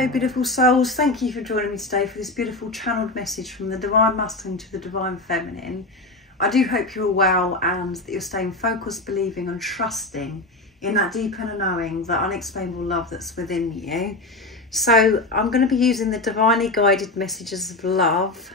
Hello beautiful souls, thank you for joining me today for this beautiful channeled message from the Divine Masculine to the Divine Feminine. I do hope you're well and that you're staying focused, believing and trusting in that deep inner knowing, that unexplainable love that's within you. So I'm going to be using the divinely guided messages of love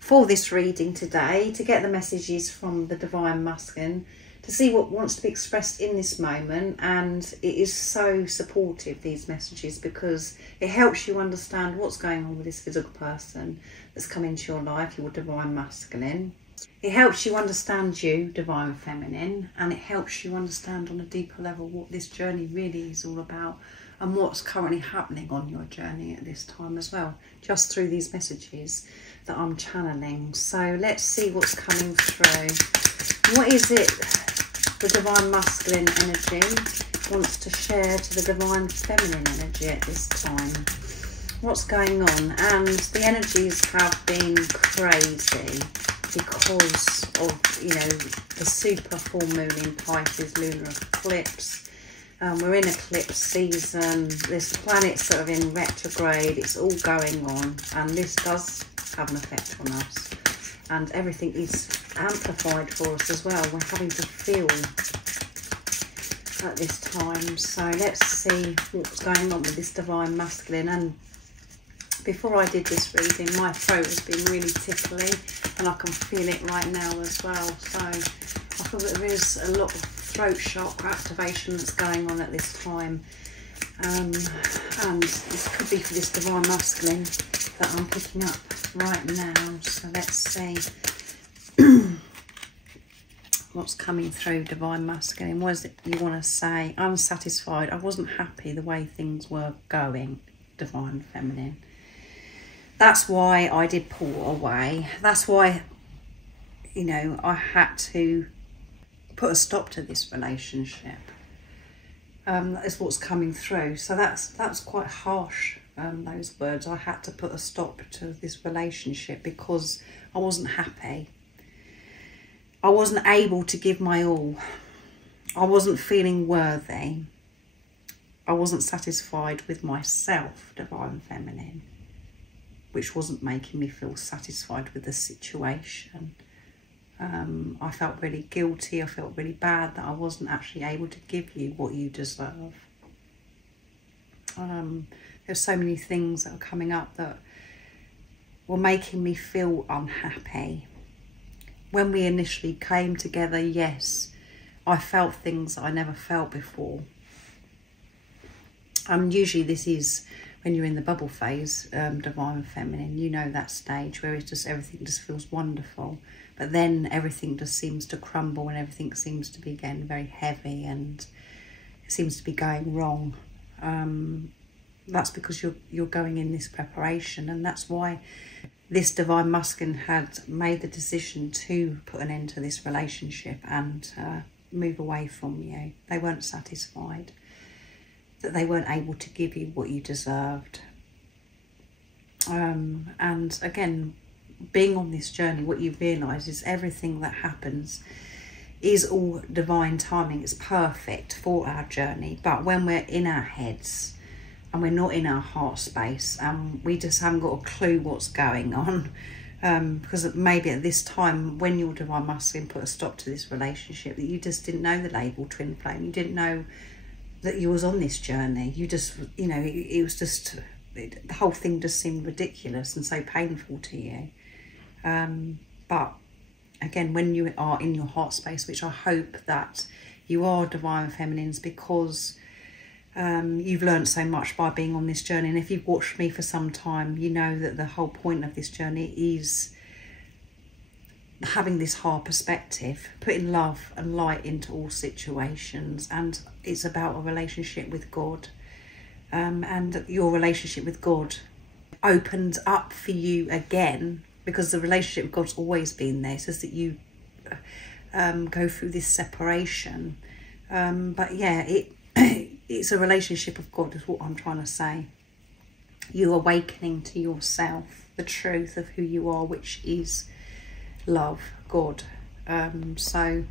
for this reading today, to get the messages from the Divine Masculine, to see what wants to be expressed in this moment. And it is so supportive, these messages, because it helps you understand what's going on with this physical person that's come into your life, your Divine Masculine. It helps you understand you, Divine Feminine, and it helps you understand on a deeper level what this journey really is all about and what's currently happening on your journey at this time as well, just through these messages that I'm channeling. So let's see what's coming through. What is it the Divine Masculine energy wants to share to the Divine Feminine energy at this time? What's going on? And the energies have been crazy because of, you know, the super full moon in Pisces, lunar eclipse. We're in eclipse season. There's planets that are in retrograde. It's all going on, and this does have an effect on us. And everything is amplified for us as well. We're having to feel at this time. So let's see what's going on with this Divine Masculine. And before I did this reading, my throat has been really tickly, and I can feel it right now as well. So I feel that there is a lot of throat shock activation that's going on at this time. And this could be for this Divine Masculine that I'm picking up right now. So let's see what's coming through, Divine Masculine. What is it you want to say? Unsatisfied. I wasn't happy the way things were going, Divine Feminine. That's why I did pull away. That's why, you know, I had to put a stop to this relationship. That is what's coming through. So that's quite harsh, those words. I had to put a stop to this relationship because I wasn't happy. I wasn't able to give my all. I wasn't feeling worthy. I wasn't satisfied with myself, Divine Feminine, which wasn't making me feel satisfied with the situation. I felt really guilty. I felt really bad that I wasn't actually able to give you what you deserve. There's so many things that are coming up that were making me feel unhappy. When we initially came together, yes, I felt things that I never felt before. Usually this is when you're in the bubble phase, Divine Feminine. You know that stage where it's just everything just feels wonderful. But then everything just seems to crumble and everything seems to be getting very heavy and it seems to be going wrong. That's because you're going in this preparation, and that's why this Divine Masculine had made the decision to put an end to this relationship and move away from you. They weren't satisfied, that they weren't able to give you what you deserved. And again, being on this journey, what you realise is everything that happens is all divine timing. It's perfect for our journey. But when we're in our heads and we're not in our heart space and we just haven't got a clue what's going on, because maybe at this time when your Divine Masculine put a stop to this relationship, that you just didn't know the label twin flame. You didn't know that you was on this journey. You just, you know, it was just, the whole thing just seemed ridiculous and so painful to you. But again, when you are in your heart space, which I hope that you are, Divine Feminines, because you've learned so much by being on this journey. And if you've watched me for some time, you know that the whole point of this journey is having this heart perspective, putting love and light into all situations. And it's about a relationship with God. And your relationship with God opened up for you again, because the relationship with God's always been there. It's just that you go through this separation. But yeah, it's a relationship with God is what I'm trying to say. You awakening to yourself, the truth of who you are, which is love, God. So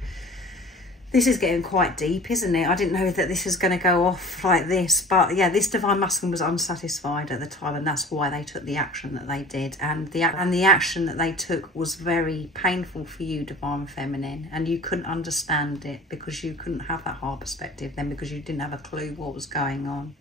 This is getting quite deep, isn't it? I didn't know that this is going to go off like this, but yeah, this divine masculine was unsatisfied at the time, and that's why they took the action that they did. And the action that they took was very painful for you, divine feminine, and you couldn't understand it because you couldn't have that heart perspective then, because you didn't have a clue what was going on.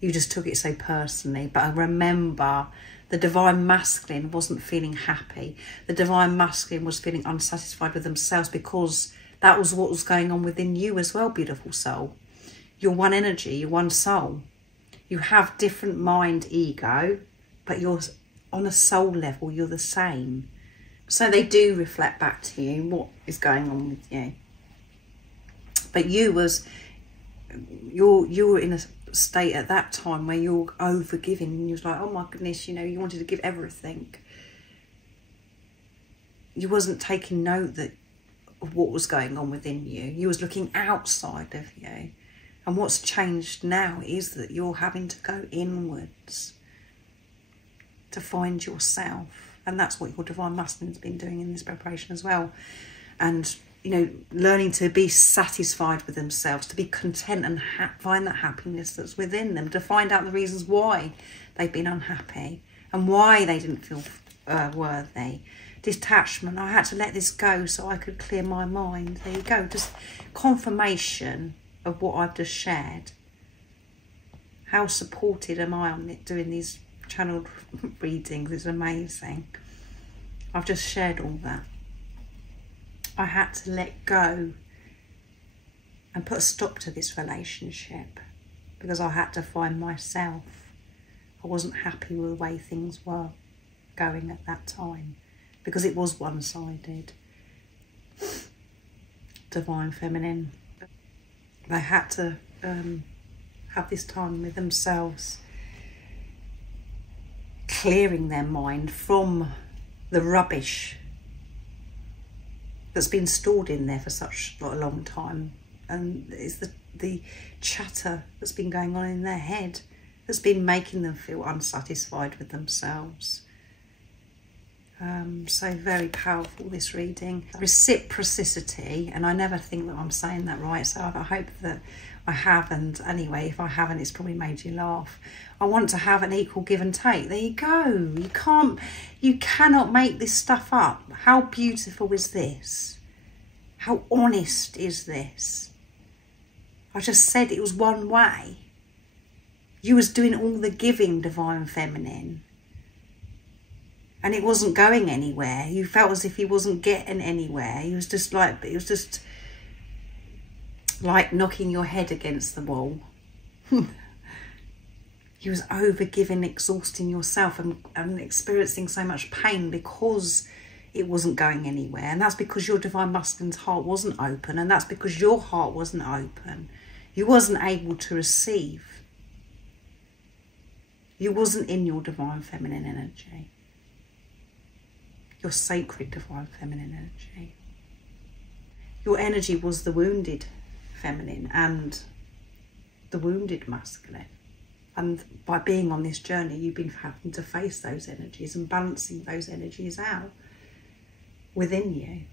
You just took it so personally. But I remember, the divine masculine wasn't feeling happy. The divine masculine was feeling unsatisfied with themselves, because that was what was going on within you as well, beautiful soul. You're one energy, you're one soul. You have different mind, ego, but you're on a soul level, you're the same. So they do reflect back to you what is going on with you. But you were in a state at that time where you're over giving, and you was like, oh my goodness, you know, you wanted to give everything. You wasn't taking note of what was going on within you. You was looking outside of you. And what's changed now is that you're having to go inwards to find yourself. And that's what your divine masculine has been doing in this preparation as well. And, you know, learning to be satisfied with themselves, to be content and find that happiness that's within them, to find out the reasons why they've been unhappy and why they didn't feel worthy. Detachment. I had to let this go so I could clear my mind. There you go. Just confirmation of what I've just shared. How supported am I on it, doing these channeled readings? It's amazing. I've just shared all that. I had to let go and put a stop to this relationship because I had to find myself. I wasn't happy with the way things were going at that time, because it was one-sided. Divine feminine. They had to have this time with themselves, clearing their mind from the rubbish that's been stored in there for such a long time. And it's the chatter that's been going on in their head that's been making them feel unsatisfied with themselves. So very powerful, this reading. Reciprocity, and I never think that I'm saying that right, so I hope that I have, and anyway, if I haven't, it's probably made you laugh. I want to have an equal give and take. There you go. You cannot make this stuff up. How beautiful is this? How honest is this? I just said it was one way. You was doing all the giving, divine feminine. And it wasn't going anywhere. You felt as if he wasn't getting anywhere. He was just like, it was just like knocking your head against the wall. You was over giving, exhausting yourself and experiencing so much pain because it wasn't going anywhere. And that's because your divine masculine's heart wasn't open. And that's because your heart wasn't open. You wasn't able to receive. You wasn't in your divine feminine energy. Your sacred divine feminine energy. Your energy was the wounded feminine and the wounded masculine. And by being on this journey, you've been having to face those energies and balancing those energies out within you.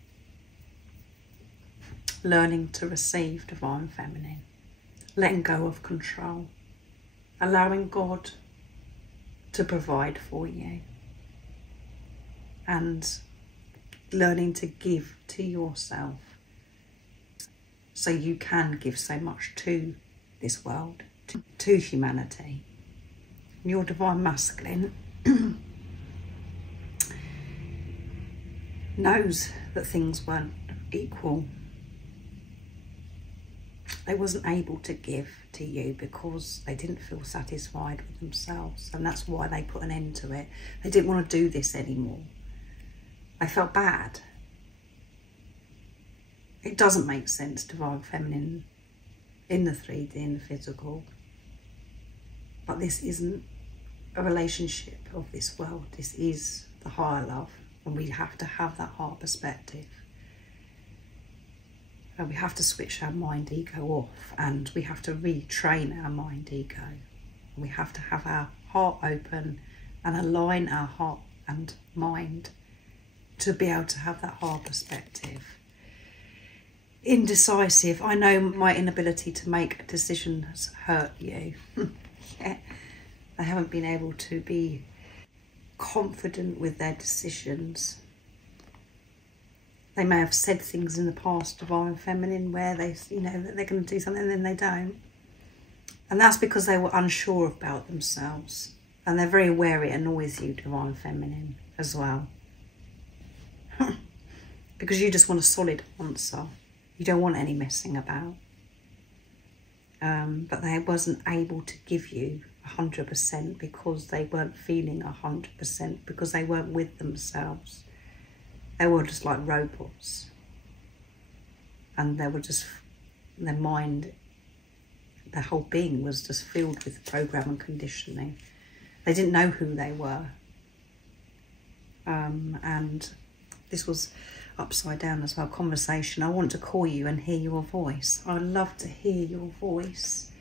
Learning to receive divine feminine. Letting go of control. Allowing God to provide for you. And learning to give to yourself so you can give so much to this world, to humanity. Your divine masculine knows that things weren't equal. They wasn't able to give to you because they didn't feel satisfied with themselves, and that's why they put an end to it. They didn't want to do this anymore. I felt bad. It doesn't make sense, divine feminine, in the 3D, in the physical. But this isn't a relationship of this world. This is the higher love, and we have to have that heart perspective. And we have to switch our mind ego off, and we have to retrain our mind ego. And we have to have our heart open and align our heart and mind to be able to have that heart perspective. indecisive. I know my inability to make decisions hurt you. Yeah. They haven't been able to be confident with their decisions. They may have said things in the past, Divine Feminine, where they, you know, that they're going to do something and then they don't. And that's because they were unsure about themselves. And they're very aware it annoys you, Divine Feminine, as well. Because you just want a solid answer. You don't want any messing about. But they wasn't able to give you 100% because they weren't feeling 100%, because they weren't with themselves. They were just like robots. And they were just, their mind, their whole being was just filled with program and conditioning. They didn't know who they were. And this was upside down as well, conversation. I want to call you and hear your voice. I would love to hear your voice.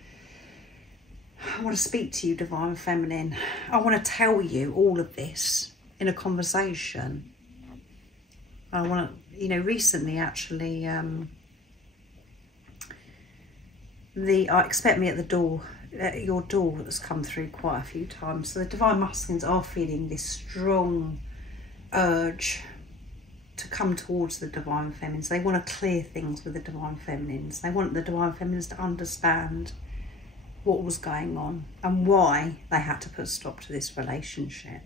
I want to speak to you, Divine Feminine. I want to tell you all of this in a conversation. I want to, you know, recently actually, expect me at the door, your door has come through quite a few times. So the Divine Masculines are feeling this strong urge to come towards the Divine Feminines. They want to clear things with the Divine Feminines. They want the Divine Feminines to understand what was going on and why they had to put a stop to this relationship.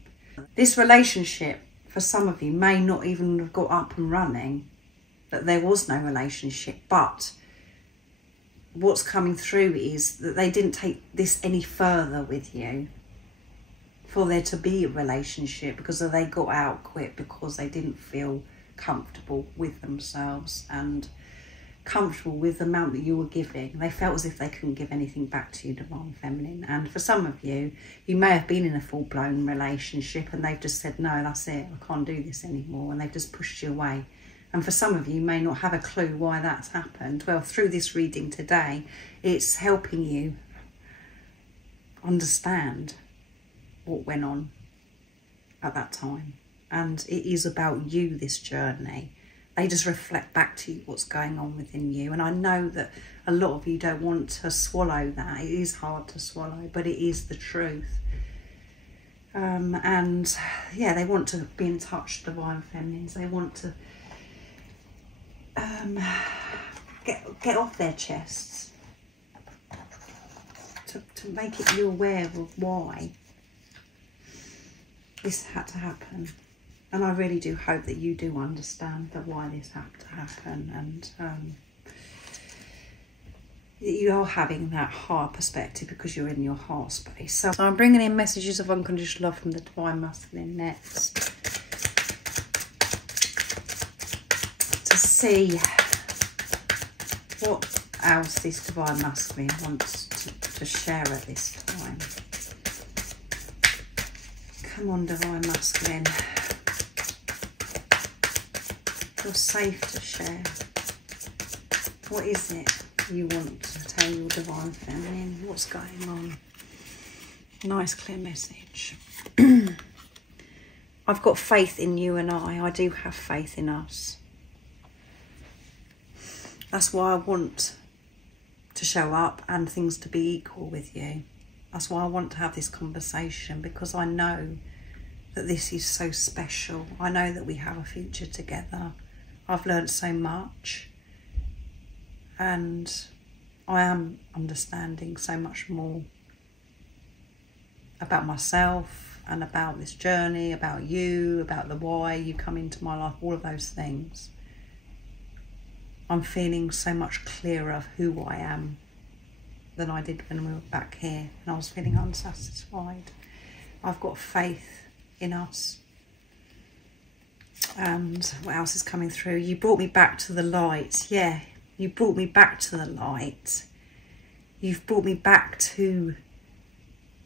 This relationship, for some of you, may not even have got up and running, that there was no relationship, but what's coming through is that they didn't take this any further with you for there to be a relationship, because they got out quick because they didn't feel comfortable with themselves and comfortable with the amount that you were giving. They felt as if they couldn't give anything back to you, Divine Feminine. And for some of you, you may have been in a full-blown relationship and they've just said, no, that's it, I can't do this anymore, and they've just pushed you away. And for some of you, you may not have a clue why that's happened. Well, through this reading today, it's helping you understand what went on at that time. And it is about you, this journey. They just reflect back to you what's going on within you. And I know that a lot of you don't want to swallow that. It is hard to swallow, but it is the truth. And yeah, they want to be in touch, Divine Feminines. They want to get off their chests, to make it you aware of why this had to happen. And I really do hope that you do understand that why this had to happen, and you are having that heart perspective because you're in your heart space. So I'm bringing in messages of unconditional love from the Divine Masculine next, to see what else this Divine Masculine wants to share at this time. Come on, Divine Masculine. You're safe to share. What is it you want to tell your Divine Feminine? What's going on? Nice clear message. I've got faith in you and I do have faith in us. That's why I want to show up and things to be equal with you. That's why I want to have this conversation, because I know that this is so special. I know that we have a future together. I've learned so much, and I am understanding so much more about myself and about this journey, about you, about the why you come into my life, all of those things. I'm feeling so much clearer of who I am than I did when we were back here, and I was feeling unsatisfied. I've got faith in us. And what else is coming through? You brought me back to the light. Yeah, you brought me back to the light. You've brought me back to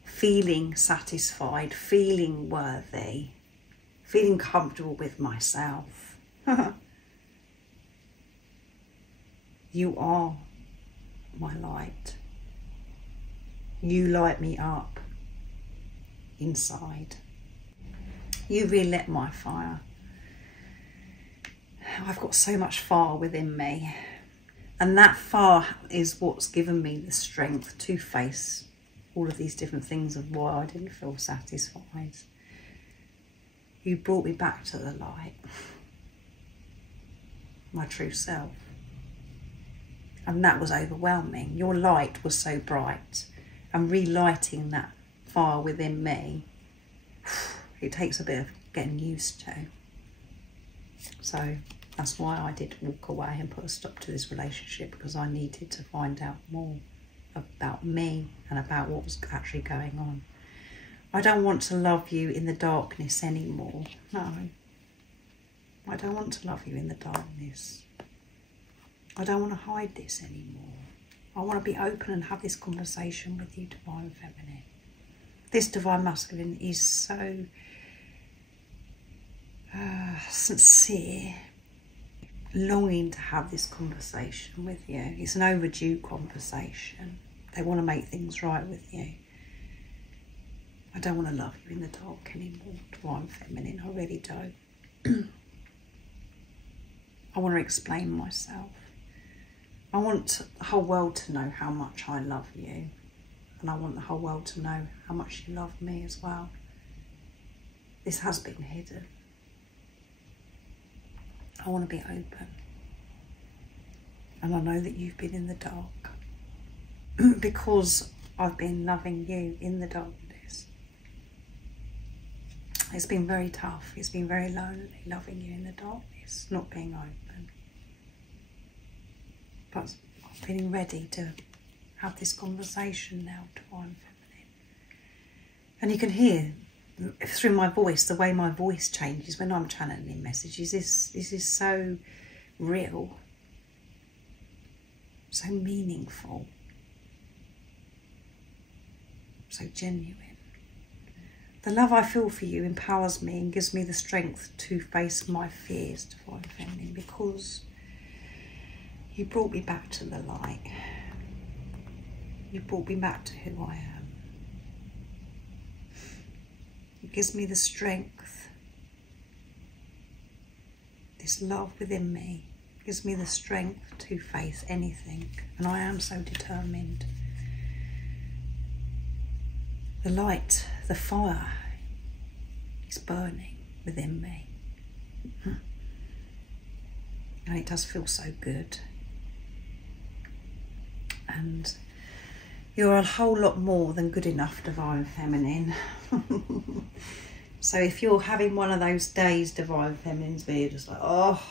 feeling satisfied, feeling worthy, feeling comfortable with myself. You are my light. You light me up inside. You relit my fire. I've got so much fire within me. And that fire is what's given me the strength to face all of these different things of why I didn't feel satisfied. You brought me back to the light, my true self. And that was overwhelming. Your light was so bright, and relighting that fire within me, it takes a bit of getting used to. So that's why I did walk away and put a stop to this relationship, because I needed to find out more about me and about what was actually going on. I don't want to love you in the darkness anymore. No, I don't want to love you in the darkness. I don't want to hide this anymore. I want to be open and have this conversation with you, Divine Feminine. This Divine Masculine is so sincere, longing to have this conversation with you. It's an overdue conversation. They want to make things right with you. I don't want to love you in the dark anymore, Divine Feminine. I really don't. I want to explain myself. I want the whole world to know how much I love you. And I want the whole world to know how much you love me as well. This has been hidden. I want to be open. And I know that you've been in the dark. Because I've been loving you in the darkness. It's been very tough. It's been very lonely loving you in the darkness, not being open. But I'm feeling ready to have this conversation now, Divine Feminine. And you can hear through my voice, the way my voice changes when I'm channeling messages. This is so real, so meaningful, so genuine. The love I feel for you empowers me and gives me the strength to face my fears, Divine Feminine, because you brought me back to the light. You brought me back to who I am. It gives me the strength. This love within me gives me the strength to face anything, and I am so determined. The light, the fire is burning within me. And it does feel so good. And you're a whole lot more than good enough, Divine Feminine. So if you're having one of those days, Divine Feminines, where you're just like, oh,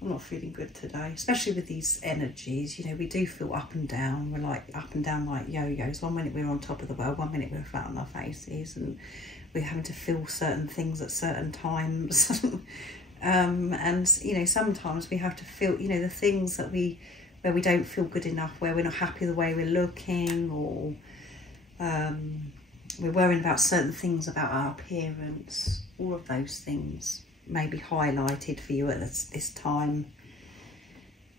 I'm not feeling good today, especially with these energies, you know, we do feel up and down. We're like up and down like yo-yos. 1 minute we're on top of the world, 1 minute we're flat on our faces, and we're having to feel certain things at certain times. And, you know, sometimes we have to feel, you know, the things that where we don't feel good enough, where we're not happy the way we're looking, or we're worrying about certain things about our appearance. All of those things may be highlighted for you at this time,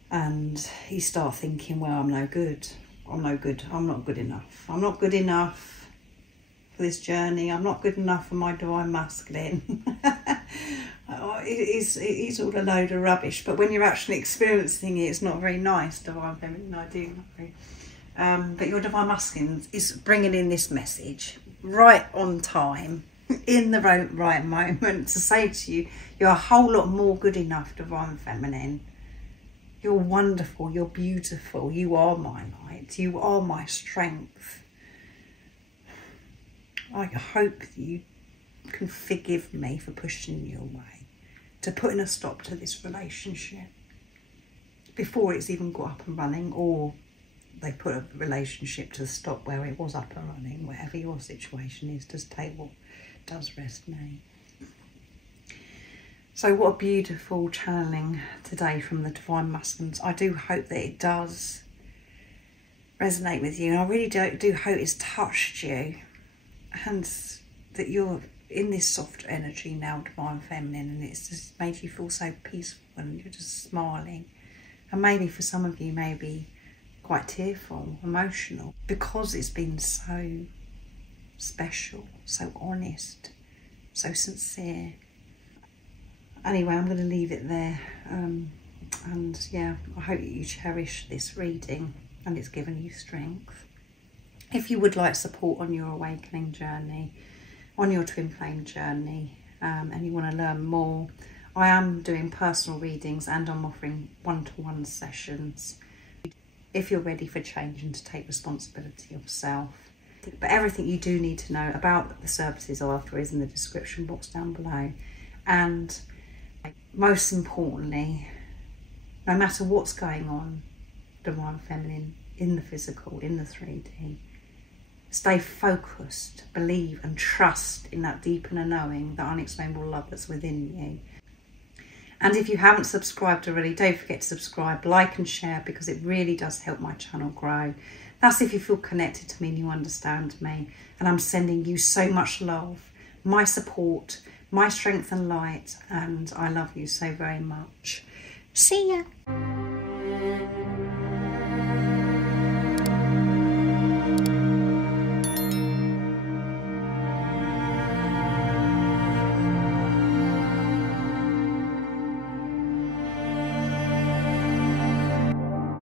and you start thinking, well, I'm no good, I'm no good, I'm not good enough, I'm not good enough for this journey, I'm not good enough for my Divine Masculine. It is all a load of rubbish, but when you're actually experiencing it, it's not very nice, Divine Feminine, I do know. But your Divine Masculine is bringing in this message right on time, in the right moment, to say to you, you're a whole lot more good enough, Divine Feminine. You're wonderful, you're beautiful, you are my light, you are my strength. I hope that you can forgive me for pushing you away, to putting a stop to this relationship before it's even got up and running, or they put a relationship to stop where it was up and running. Whatever your situation is, just take what does rest me. So what a beautiful channeling today from the Divine Masculines. I do hope that it does resonate with you, and I really do hope it's touched you, and that you're in this soft energy now, Divine Feminine, and it's just made you feel so peaceful, and you're just smiling. And maybe for some of you, maybe quite tearful, emotional, because it's been so special, so honest, so sincere. Anyway, I'm going to leave it there. And yeah, I hope that you cherish this reading and it's given you strength. If you would like support on your awakening journey, on your twin flame journey, and you want to learn more, I am doing personal readings and I'm offering one-to-one sessions if you're ready for change and to take responsibility of self. But everything you do need to know about the services I offer is in the description box down below. And most importantly, no matter what's going on, Divine Feminine, in the physical, in the 3D, stay focused, believe and trust in that deep inner knowing, that unexplainable love that's within you. And if you haven't subscribed already, don't forget to subscribe, like and share, because it really does help my channel grow. That's if you feel connected to me and you understand me. And I'm sending you so much love, my support, my strength and light, and I love you so very much. See ya.